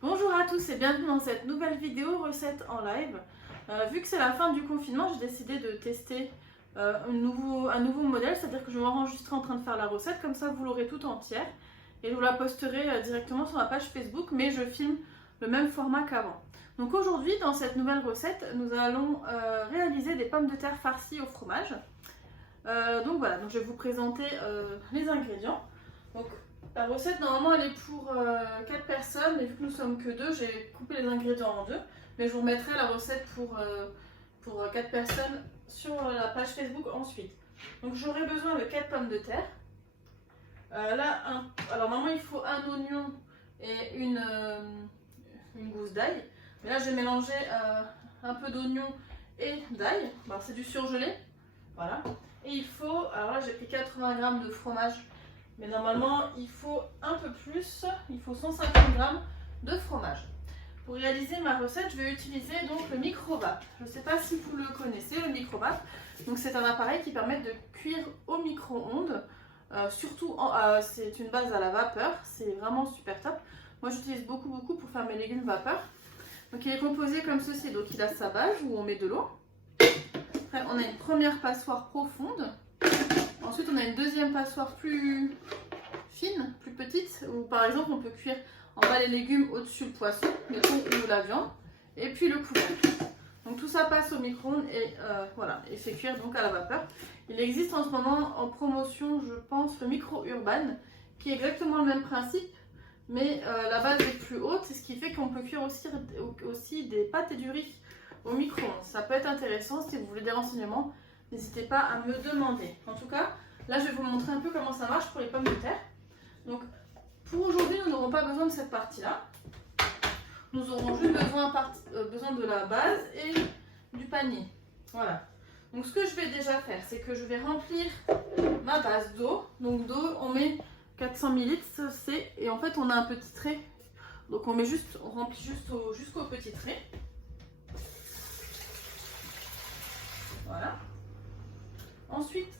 Bonjour à tous et bienvenue dans cette nouvelle vidéo recette en live. Vu que c'est la fin du confinement, j'ai décidé de tester un nouveau modèle, c'est-à-dire que je vais m'enregistrer en train de faire la recette, comme ça vous l'aurez tout entière et je vous la posterai directement sur la page Facebook, mais je filme le même format qu'avant. Donc aujourd'hui, dans cette nouvelle recette, nous allons réaliser des pommes de terre farcies au fromage. Donc voilà, donc je vais vous présenter les ingrédients. Donc, la recette, normalement, elle est pour 4 personnes, mais vu que nous sommes que 2, j'ai coupé les ingrédients en deux. Mais je vous remettrai la recette pour 4 personnes sur la page Facebook ensuite. Donc, j'aurai besoin de 4 pommes de terre. Alors, normalement, il faut un oignon et une gousse d'ail. Mais là, j'ai mélangé un peu d'oignon et d'ail. Alors, c'est du surgelé. Voilà. Et il faut, alors là, j'ai pris 80 g de fromage. Mais normalement, il faut un peu plus, il faut 150 g de fromage. Pour réaliser ma recette, je vais utiliser donc le micro-vape. Je ne sais pas si vous le connaissez, le micro-vape. Donc c'est un appareil qui permet de cuire au micro-ondes. C'est une base à la vapeur, c'est vraiment super top. Moi j'utilise beaucoup pour faire mes légumes vapeur. Donc il est composé comme ceci, donc il a sa base où on met de l'eau. Après on a une première passoire profonde. Ensuite, on a une deuxième passoire plus fine, plus petite, où par exemple on peut cuire en bas les légumes, au-dessus le poisson, le thon ou la viande, et puis le couvercle. Donc tout ça passe au micro-ondes et voilà, et fait cuire donc à la vapeur. Il existe en ce moment en promotion, je pense, le micro-urban, qui est exactement le même principe, mais la base est plus haute, c'est ce qui fait qu'on peut cuire aussi des pâtes et du riz au micro-ondes. Ça peut être intéressant si vous voulez des renseignements. N'hésitez pas à me demander. En tout cas, là je vais vous montrer un peu comment ça marche pour les pommes de terre. Donc pour aujourd'hui, nous n'aurons pas besoin de cette partie-là. Nous aurons juste besoin de la base et du panier. Voilà. Donc ce que je vais déjà faire, c'est que je vais remplir ma base d'eau. Donc d'eau, on met 400 ml, et en fait on a un petit trait. Donc on remplit jusqu'au petit trait. Voilà. Ensuite,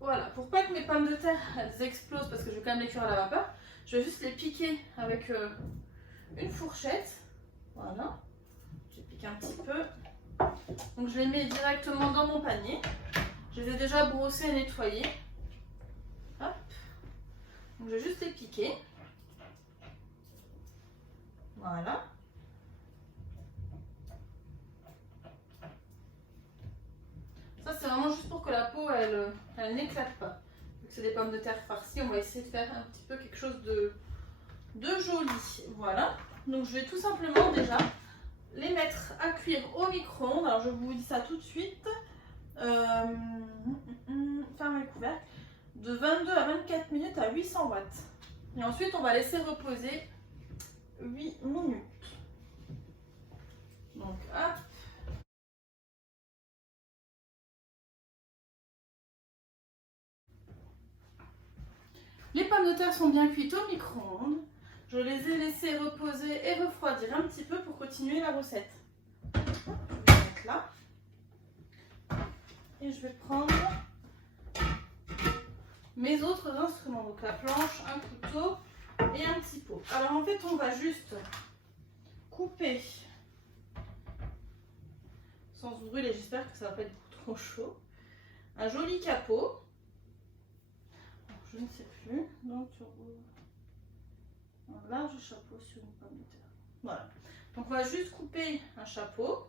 voilà, pour pas que mes pommes de terre elles explosent, parce que je vais quand même les cuire à la vapeur, je vais juste les piquer avec une fourchette. Voilà, j'ai piqué un petit peu. Donc je les mets directement dans mon panier. Je les ai déjà brossés et nettoyés. Hop. Donc je vais juste les piquer. Voilà. Ça c'est vraiment juste pour que la peau elle n'éclate pas. Vu que c'est des pommes de terre farcies, on va essayer de faire un petit peu quelque chose de joli. Voilà. Donc je vais tout simplement déjà les mettre à cuire au micro-ondes. Alors je vous dis ça tout de suite. Fermez le couvercle. De 22 à 24 minutes à 800 watts. Et ensuite on va laisser reposer 8 minutes. Donc hop. Les pommes de terre sont bien cuites au micro-ondes. Je les ai laissées reposer et refroidir un petit peu pour continuer la recette. Je vais les mettre là. Et je vais prendre mes autres instruments. Donc la planche, un couteau et un petit pot. Alors en fait on va juste couper sans se brûler, j'espère que ça va pas être trop chaud, un joli capot. Alors, je ne sais plus, donc un large chapeau sur une pomme de terre. Voilà, donc on va juste couper un chapeau.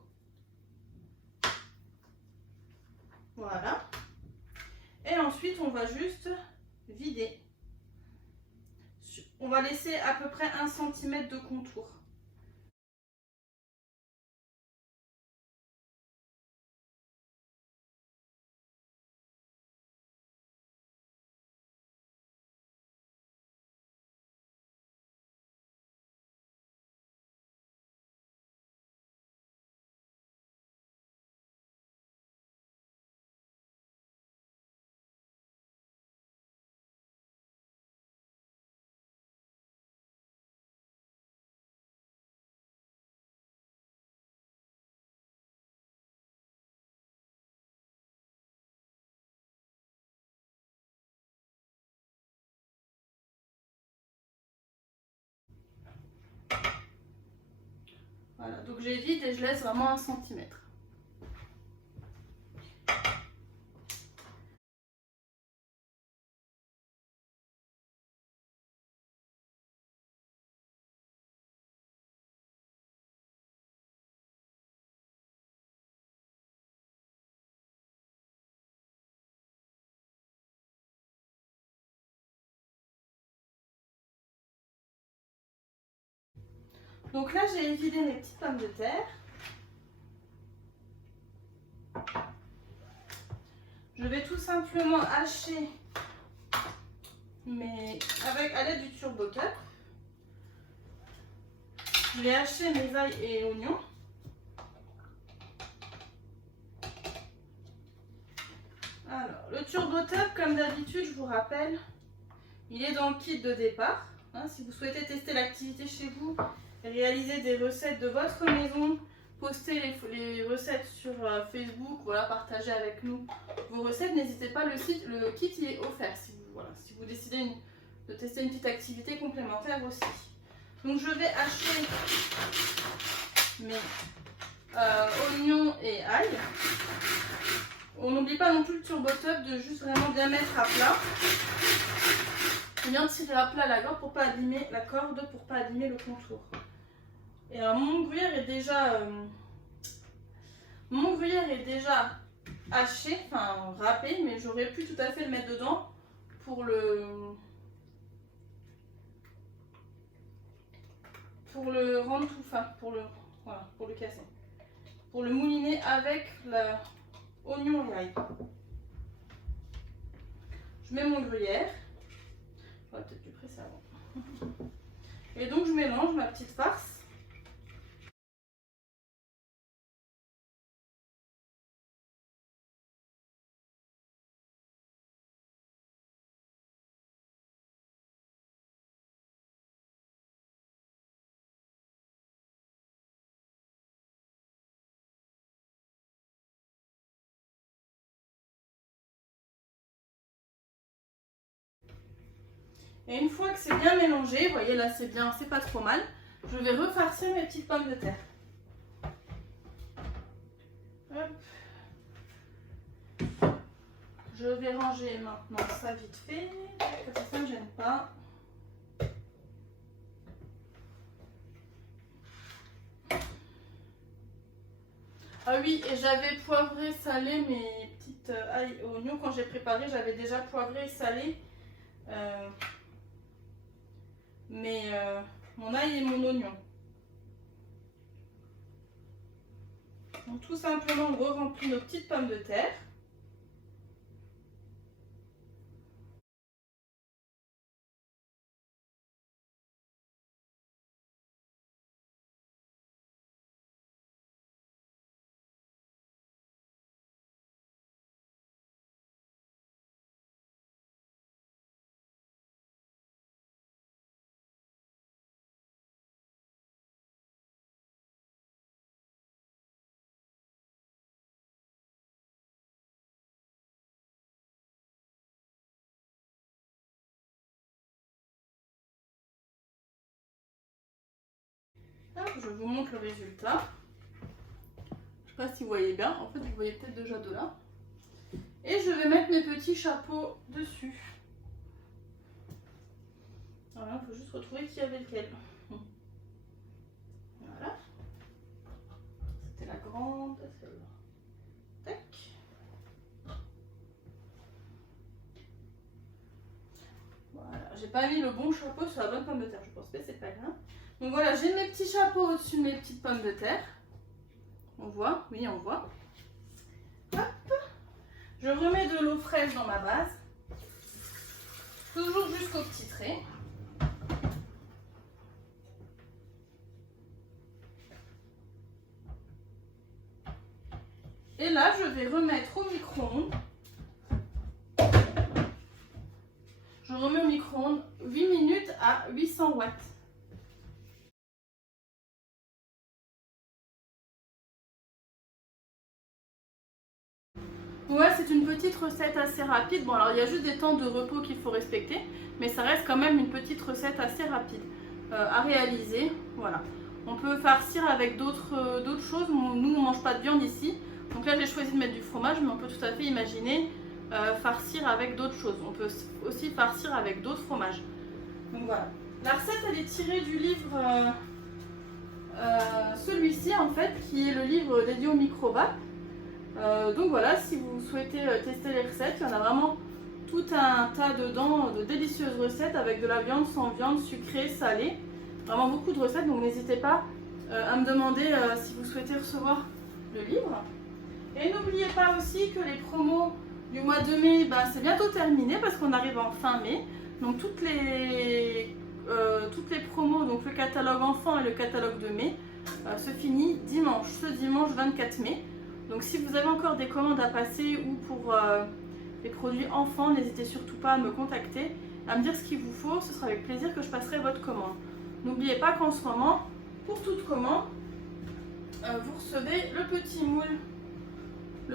Voilà, et ensuite on va juste vider. On va laisser à peu près 1 cm de contour. Voilà, donc j'évite et je laisse vraiment 1 centimètre. Donc là, j'ai vidé mes petites pommes de terre. Je vais tout simplement hacher à l'aide du turbo cup. Je vais hacher mes ail et oignons. Alors, le turbo top, comme d'habitude, je vous rappelle, il est dans le kit de départ. Hein, si vous souhaitez tester l'activité chez vous, réaliser des recettes de votre maison, poster les recettes sur Facebook, voilà, partagez avec nous vos recettes, n'hésitez pas, le kit il est offert si vous décidez de tester une petite activité complémentaire aussi. Donc je vais hacher mes oignons et ail. On n'oublie pas non plus le turbo top de juste vraiment bien mettre à plat. Et bien tirer à plat la corde pour pas abîmer le contour. Et alors mon gruyère est déjà haché, enfin râpé, mais j'aurais pu tout à fait le mettre dedans pour le rendre tout fin, pour le casser, pour le mouliner avec l'oignon et l'ail. Je mets mon gruyère, j'aurais peut-être dû presser avant. Et donc je mélange ma petite farce. Et une fois que c'est bien mélangé, vous voyez là c'est bien, c'est pas trop mal, je vais refarcir mes petites pommes de terre. Hop. Je vais ranger maintenant ça vite fait, comme ça ne gêne pas. Ah oui, et j'avais poivré, salé mes petites ail et oignons. Quand j'ai préparé, j'avais déjà poivré et salé mon ail et mon oignon. Donc tout simplement, on re-remplit nos petites pommes de terre. Hop, je vous montre le résultat. Je ne sais pas si vous voyez bien, en fait vous voyez peut-être déjà de là. Et je vais mettre mes petits chapeaux dessus. Voilà, il faut juste retrouver qui avait lequel. Voilà. C'était la grande, celle-là. Tac. Voilà, j'ai pas mis le bon chapeau sur la bonne pomme de terre, je pense, mais c'est pas grave. Donc voilà, j'ai mes petits chapeaux au-dessus de mes petites pommes de terre. On voit, oui, on voit. Hop. Je remets de l'eau fraîche dans ma base. Toujours jusqu'au petit trait. Et là, je vais remettre au micro-ondes. Je remets au micro-ondes 8 minutes à 800 watts. Ouais, c'est une petite recette assez rapide. Bon, alors il y a juste des temps de repos qu'il faut respecter, mais ça reste quand même une petite recette assez rapide à réaliser. Voilà. On peut farcir avec d'autres choses. Nous, on ne mange pas de viande ici. Donc là, j'ai choisi de mettre du fromage, mais on peut tout à fait imaginer farcir avec d'autres choses. On peut aussi farcir avec d'autres fromages. Donc voilà. La recette, elle est tirée du livre, celui-ci en fait, qui est le livre dédié au micro-vape. Donc voilà, si vous souhaitez tester les recettes, il y en a vraiment tout un tas dedans de délicieuses recettes avec de la viande, sans viande, sucrée, salée. Vraiment beaucoup de recettes, donc n'hésitez pas à me demander si vous souhaitez recevoir le livre. Et n'oubliez pas aussi que les promos du mois de mai, c'est bientôt terminé parce qu'on arrive en fin mai. Donc toutes les promos, donc le catalogue enfant et le catalogue de mai, se finit dimanche, ce dimanche 24 mai. Donc si vous avez encore des commandes à passer ou pour les produits enfants, n'hésitez surtout pas à me contacter, à me dire ce qu'il vous faut, ce sera avec plaisir que je passerai votre commande. N'oubliez pas qu'en ce moment, pour toute commande, vous recevez le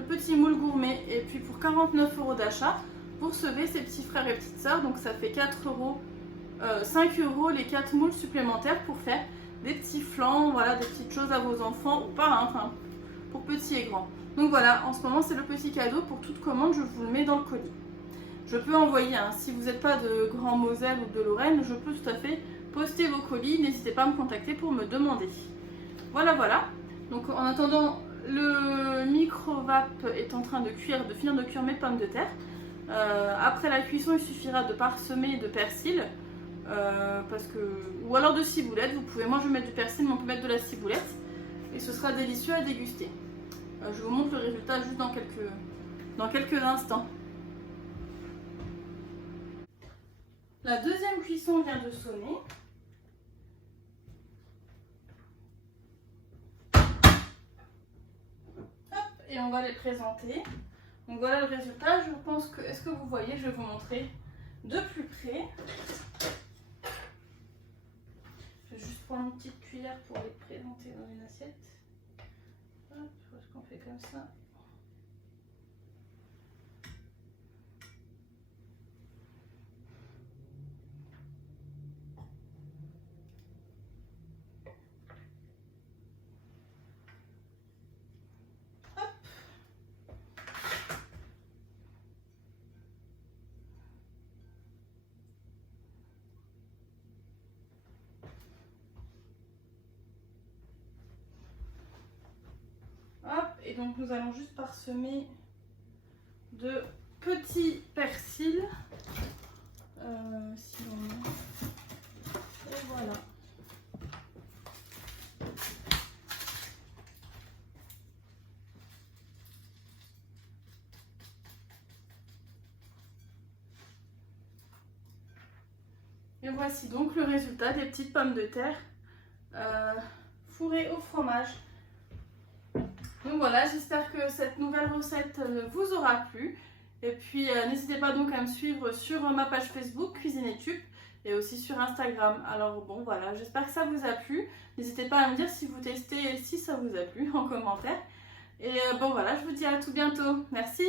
petit moule gourmet. Et puis pour 49 € d'achat, vous recevez ces petits frères et petites sœurs. Donc ça fait 5 € les 4 moules supplémentaires pour faire des petits flancs, voilà, des petites choses à vos enfants ou pas, hein, enfin pour petits et grands. Donc voilà, en ce moment c'est le petit cadeau. Pour toute commande, je vous le mets dans le colis. Je peux envoyer, hein, si vous n'êtes pas de Grand Moselle ou de Lorraine, je peux tout à fait poster vos colis. N'hésitez pas à me contacter pour me demander. Voilà, voilà. Donc en attendant, le micro-vape est en train de finir de cuire mes pommes de terre. Après la cuisson, il suffira de parsemer de persil. Ou alors de ciboulette. Moi je vais mettre du persil, mais on peut mettre de la ciboulette. Et ce sera délicieux à déguster. Je vous montre le résultat juste dans quelques instants. La deuxième cuisson vient de sonner. Hop, et on va les présenter. Donc voilà le résultat. Je pense que, est-ce que vous voyez, je vais vous montrer de plus près. Je vais juste prendre une petite cuillère pour les présenter dans une assiette. Hop, est-ce qu'on fait comme ça? Et donc nous allons juste parsemer de petits persils. Si on a. Et voilà. Et voici donc le résultat des petites pommes de terre fourrées au fromage. Donc voilà, j'espère que cette nouvelle recette vous aura plu. Et puis n'hésitez pas donc à me suivre sur ma page Facebook Cuisine et Tube et aussi sur Instagram. Alors bon voilà, j'espère que ça vous a plu. N'hésitez pas à me dire si vous testez et si ça vous a plu en commentaire. Et bon voilà, je vous dis à tout bientôt. Merci.